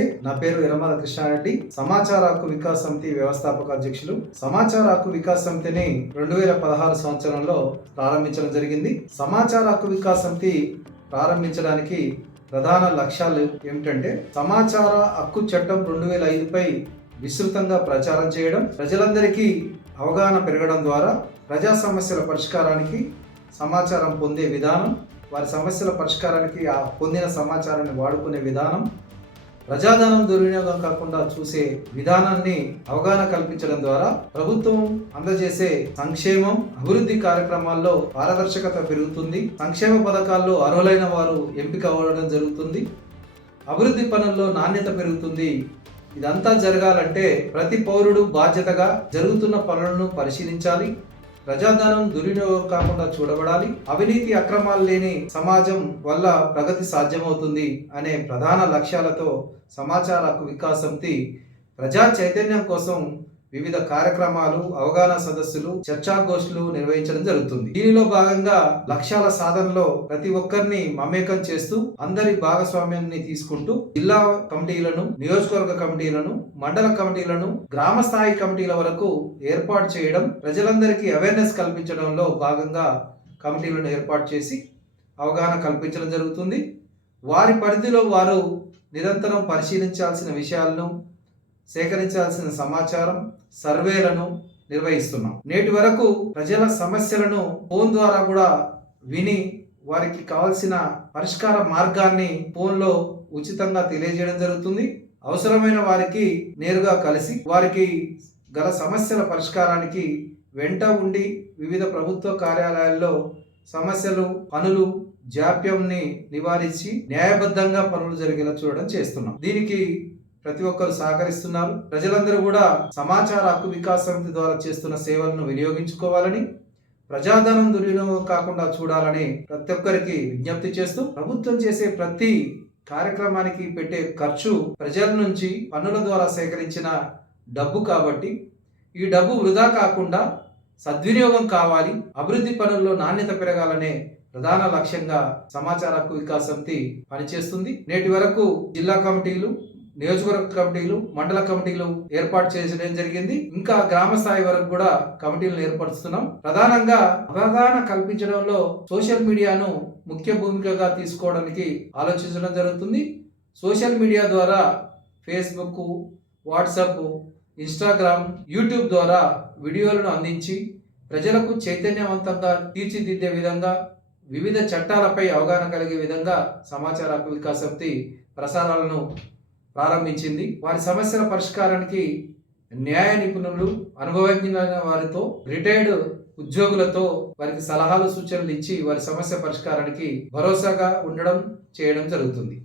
నమస్తే, నా పేరు యలమల కృష్ణారెడ్డి. సమాచార హక్కు వికాస్ సమితి వ్యవస్థాపక అధ్యక్షులు. సమాచార హక్కు వికాస్ సమితిని 2016 సంవత్సరంలో ప్రారంభించడం జరిగింది. సమాచార హక్కు వికాస్ సమితి ప్రారంభించడానికి ప్రధాన లక్ష్యాలు ఏమిటంటే, సమాచార హక్కు చట్టం 2005పై విస్తృతంగా ప్రచారం చేయడం, ప్రజలందరికీ అవగాహన పెరగడం ద్వారా ప్రజా సమస్యల పరిష్కారానికి సమాచారం పొందే విధానం, వారి సమస్యల పరిష్కారానికి ఆ పొందిన సమాచారాన్ని వాడుకునే విధానం, ప్రజాధనం దుర్వినియోగం కాకుండా చూసే విధానాన్ని అవగాహన కల్పించడం ద్వారా ప్రభుత్వం అందజేసే సంక్షేమం, అభివృద్ధి కార్యక్రమాల్లో పారదర్శకత పెరుగుతుంది. సంక్షేమ పథకాల్లో అర్హులైన వారు ఎంపిక అవ్వడం జరుగుతుంది. అభివృద్ధి పనుల్లో నాణ్యత పెరుగుతుంది. ఇదంతా జరగాలంటే ప్రతి పౌరుడు బాధ్యతగా జరుగుతున్న పనులను పరిశీలించాలి. ప్రజాధనం దుర్వినియోగం కాకుండా చూడబడాలి. అవినీతి అక్రమాలు లేని సమాజం వల్ల ప్రగతి సాధ్యమవుతుంది అనే ప్రధాన లక్ష్యాలతో సమాచార హక్కు వికాస్ సమితి ప్రజా చైతన్యం కోసం వివిధ కార్యక్రమాలు, అవగాహన సదస్సులు, చర్చాగోష్ఠులు నిర్వహించడం జరుగుతుంది. దీనిలో భాగంగా లక్ష్యాల సాధనలో ప్రతి ఒక్కరిని మమేకం చేస్తూ అందరి భాగస్వామ్యాన్ని తీసుకుంటూ జిల్లా కమిటీలను, నియోజకవర్గ కమిటీలను, మండల కమిటీలను, గ్రామ స్థాయి కమిటీల వరకు ఏర్పాటు చేయడం, ప్రజలందరికీ అవేర్నెస్ కల్పించడంలో భాగంగా కమిటీలను ఏర్పాటు చేసి అవగాహన కల్పించడం జరుగుతుంది. వారి పరిధిలో వారు నిరంతరం పరిశీలించాల్సిన విషయాలను, సేకరించాల్సిన సమాచారం, సర్వేలను నిర్వహిస్తున్నాం. నేటి వరకు ప్రజల సమస్యలను ఫోన్ ద్వారా కూడా విని వారికి కావాల్సిన పరిష్కార మార్గాన్ని ఫోన్లో ఉచితంగా తెలియజేయడం జరుగుతుంది. అవసరమైన వారికి నేరుగా కలిసి వారికి గల సమస్యల పరిష్కారానికి వెంట ఉండి వివిధ ప్రభుత్వ కార్యాలయాల్లో సమస్యలు, పనులు, జాప్యంని నివారించి న్యాయబద్ధంగా పనులు జరిగేలా చూడడం చేస్తున్నాం. దీనికి ప్రతి ఒక్కరు సహకరిస్తున్నారు. ప్రజలందరూ కూడా సమాచార హక్కు వికాస్ సమితి ద్వారా చేస్తున్న సేవలను వినియోగించుకోవాలని, ప్రజాధనం దుర్వినియోగం కాకుండా చూడాలని ప్రతి ఒక్కరికి విజ్ఞప్తి చేస్తూ, ప్రభుత్వం చేసే ప్రతి కార్యక్రమానికి పెట్టే ఖర్చు ప్రజల నుంచి పన్నుల ద్వారా సేకరించిన డబ్బు కాబట్టి ఈ డబ్బు వృధా కాకుండా సద్వినియోగం కావాలి, అభివృద్ధి పనుల్లో నాణ్యత పెరగాలనే ప్రధాన లక్ష్యంగా సమాచార హక్కు వికాస్ సమితి పనిచేస్తుంది. నేటి వరకు జిల్లా కమిటీలు, నియోజకవర్గ కమిటీలు, మండల కమిటీలు ఏర్పాటు చేయడం జరిగింది. ఇంకా గ్రామ స్థాయి వరకు కూడా కమిటీలను ఏర్పరుస్తున్నాం. ప్రధానంగా అవగాహన కల్పించడంలో సోషల్ మీడియాను ముఖ్య భూమికగా తీసుకోవడానికి ఆలోచించడం జరుగుతుంది. సోషల్ మీడియా ద్వారా ఫేస్బుక్, వాట్సాప్, ఇన్స్టాగ్రామ్, యూట్యూబ్ ద్వారా వీడియోలను అందించి ప్రజలకు చైతన్యవంతంగా తీర్చిదిద్దే విధంగా, వివిధ చట్టాలపై అవగాహన కలిగే విధంగా సమాచార హక్కు వికాస్ సమితి ప్రసారాలను ప్రారంభించింది. వారి సమస్యల పరిష్కారానికి న్యాయ నిపుణులు, అనుభవజ్ఞులైన వారితో, రిటైర్డ్ ఉద్యోగులతో వారికి సలహాలు, సూచనలు ఇచ్చి వారి సమస్య పరిష్కారానికి భరోసాగా ఉండడం చేయడం జరుగుతుంది.